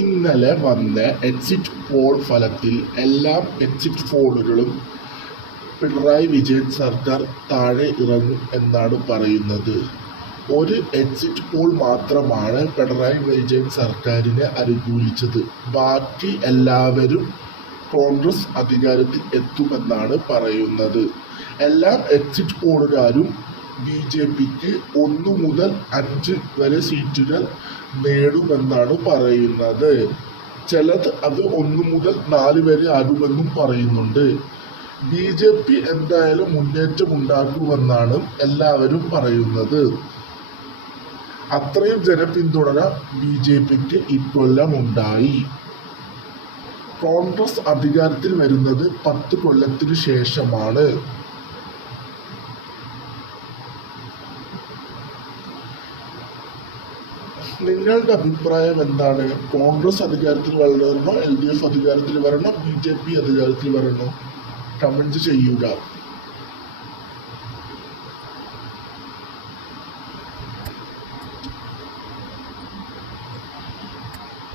ഇന്നലെ വന്ന exit poll ഫലത്തിൽ എല്ലാ എക്സിറ്റ് പോളുകളും പിണറായി വിജയൻ സർക്കാർ താഴെ ഇറങ്ങും എന്നാണ് പറയുന്നത്. ഒരു എക്സിറ്റ് പോൾ മാത്രമാണ് പിണറായി വിജയൻ സർക്കാരിനെ അനുകൂലിച്ചത്. ബാക്കി എല്ലാവരും കോൺഗ്രസ് അധികാരത്തിൽ എത്തുമെന്നാണ് പറയുന്നത്. എല്ലാ എക്സിറ്റ് പോളുകാരും BJPക്ക് 1 മുതൽ 5 വരെ സീറ്റുകൾ നേടുമെന്നാണ് പറയുന്നത്. ചിലത് അത് 1 മുതൽ 4 വരെ ആകുമെന്നും പറയുന്നുണ്ട്. BJP എന്തായാലും മുന്നേറ്റം ഉണ്ടാക്കുമെന്നാണ് എല്ലാവരും പറയുന്നത്. അത്രയും ജനപിന്തുണ BJPക്ക് ഇക്കൊല്ലം ഉണ്ടായി. കോൺഗ്രസ് അധികാരത്തിൽ വരുന്നത് 10 കൊല്ലത്തിനു ശേഷമാണ്. നിങ്ങളുടെ അഭിപ്രായം എന്താണ്? കോൺഗ്രസ് അധികാരത്തിൽ വരണോ, LDF അധികാരത്തിൽ വരണോ, BJP അധികാരത്തിൽ വരണോ? കമന്റ് ചെയ്യുക.